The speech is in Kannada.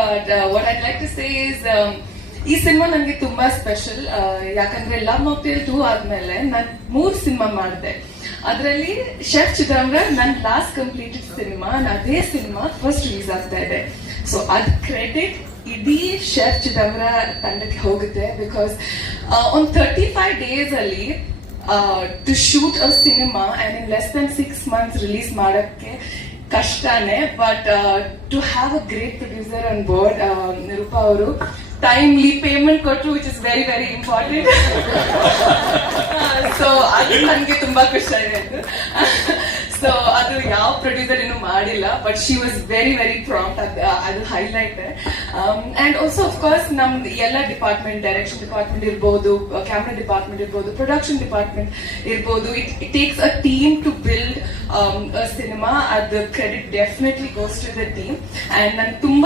But what I'd like to say is ಈ ಸಿನಿಮಾ ನನಗೆ ತುಂಬಾ ಸ್ಪೆಷಲ್. ಯಾಕಂದ್ರೆ ಲವ್ ಮಾಕ್ಟೇಲ್ 2 ಆದ್ಮೇಲೆ ನಾನು 3 ಸಿನಿಮಾ ಮಾಡಿದೆ. ಅದರಲ್ಲಿ ಶೆಫ್ ಚಿದಂಬರ ನನ್ನ ಲಾಸ್ಟ್ ಕಂಪ್ಲೀಟೆಡ್ ಸಿನಿಮಾ, ಅದೇ ಸಿನಿಮಾ ಫಸ್ಟ್ ರಿಲೀಸ್ ಆಗ್ತಾ ಇದೆ. ಸೊ ಅದ್ ಕ್ರೆಡಿಟ್ ಇಡೀ ಶೆಫ್ ಚಿದಂಬರ ತಂಡಕ್ಕೆ ಹೋಗುತ್ತೆ. ಬಿಕಾಸ್ ಒಂದು 35 ಡೇಸ್ ಅಲ್ಲಿ to shoot a cinema and in less than 6 months release ಮಾಡಕ್ಕೆ ಕಷ್ಟನೇ. But to have a great producer on board, Roopa ಅವರು ಟೈಮ್ಲಿ ಪೇಮೆಂಟ್ ಕೊಟ್ಟರು, which is very very important. So ಅದು ನನಗೆ ತುಂಬಾ ಖುಷಿ ಆಯ್ತು. ಸೊ ಅದು ಯಾವ ಪ್ರೊಡ್ಯೂಸರ್ ಇನ್ನೂ ಮಾಡಿಲ್ಲ, but she was very very prompt. ಅದು highlight. And also of course ನಮ್ದು ಎಲ್ಲ ಡಿಪಾರ್ಟ್ಮೆಂಟ್, ಡೈರೆಕ್ಷನ್ ಡಿಪಾರ್ಟ್ಮೆಂಟ್ ಇರ್ಬೋದು, ಕ್ಯಾಮ್ರಾ ಡಿಪಾರ್ಟ್ಮೆಂಟ್ ಇರ್ಬೋದು, ಪ್ರೊಡಕ್ಷನ್ ಡಿಪಾರ್ಟ್ಮೆಂಟ್ ಇರ್ಬೋದು. It takes a team to build cinema. ಅದು credit definitely goes to the team. And ನಾನು ತುಂಬಾ